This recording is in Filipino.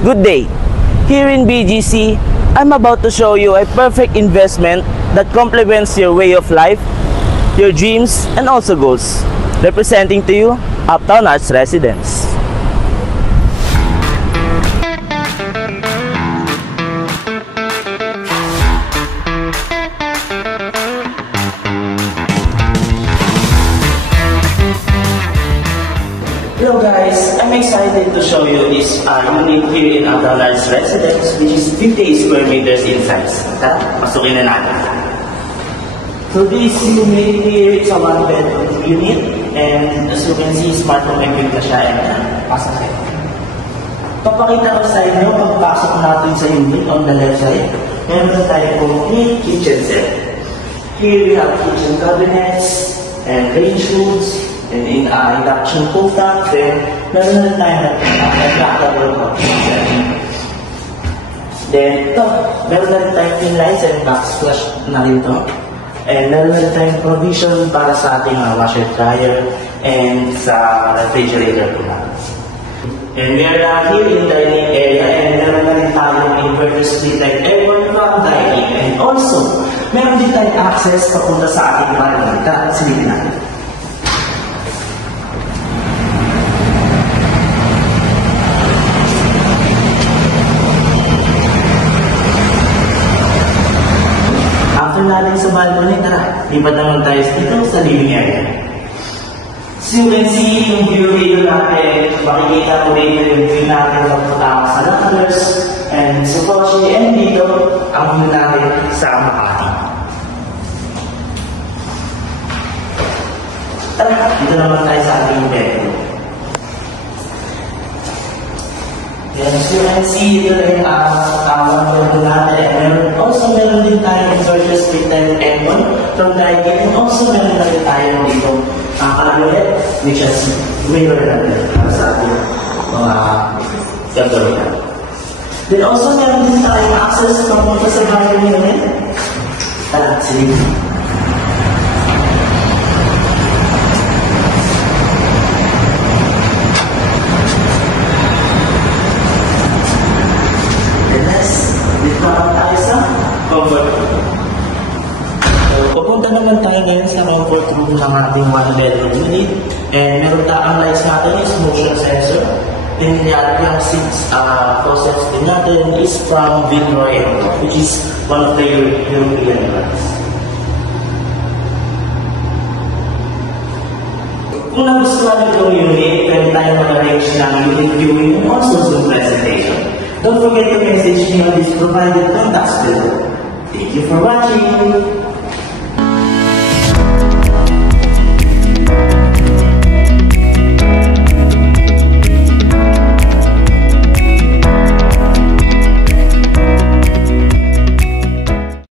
Good day. Here in BGC, I'm about to show you a perfect investment that complements your way of life, your dreams, and also goals. Representing to you, Uptown Arts Residence. Hello guys, I'm excited to show you this unit here in Uptown Arts Residence, which is 50 square meters in size. Tara, pasukin na natin. So this unit here is a one-bedroom unit, and as you can see, smart home equipped na siya, and pasok kayo. Papakita ko sa inyo, pagpasok natin sa unit on the left side, meron tayo complete kitchen set. Here we have kitchen cabinets and range hoods, and in induction cooktop, then meron na tayo nag-lockable cooktop. Then ito, meron na rin tayong pin lights and backsplash na rin ito. And meron na rin tayong provision para sa ating washer dryer and sa refrigerator po natin. And we are here in the dining area, and meron na rin tayong inverter split like aircon from dining. And also, meron din tayong access papunta sa ating balcony. Tara, silipin natin. After natin sa balcony, tara, lipat naman tayo dito sa living area. So you can see yung view dito natin, makikita ko dito yung view natin pagpunta sa Lacaners and sa Sochi, and dito ang view natin sa Makati. Tara, dito naman tayo sa ating bedroom. Yes, you can see ito na yung bedroom natin, and meron din tayo inverter split and aircon from dining, and also meron na rin tayo dito ang cabinet, which is mirror natin para sa ating mga gagawin. Then also meron din tayong access papunta sa balcony namin. Tara, sige. Pupunta naman tayo ngayon sa comfort room ng ating one-bedroom unit, and meron ang lights natin is motion sensor. Then yung six faucets din natin is from Vicroy, which is one of the European brands. Kung nagustuhan itong unit, pwede tayo mag-arrange ng unit viewing and also Zoom presentation. Don't forget to message me on this provided contacts below. Thank you for watching!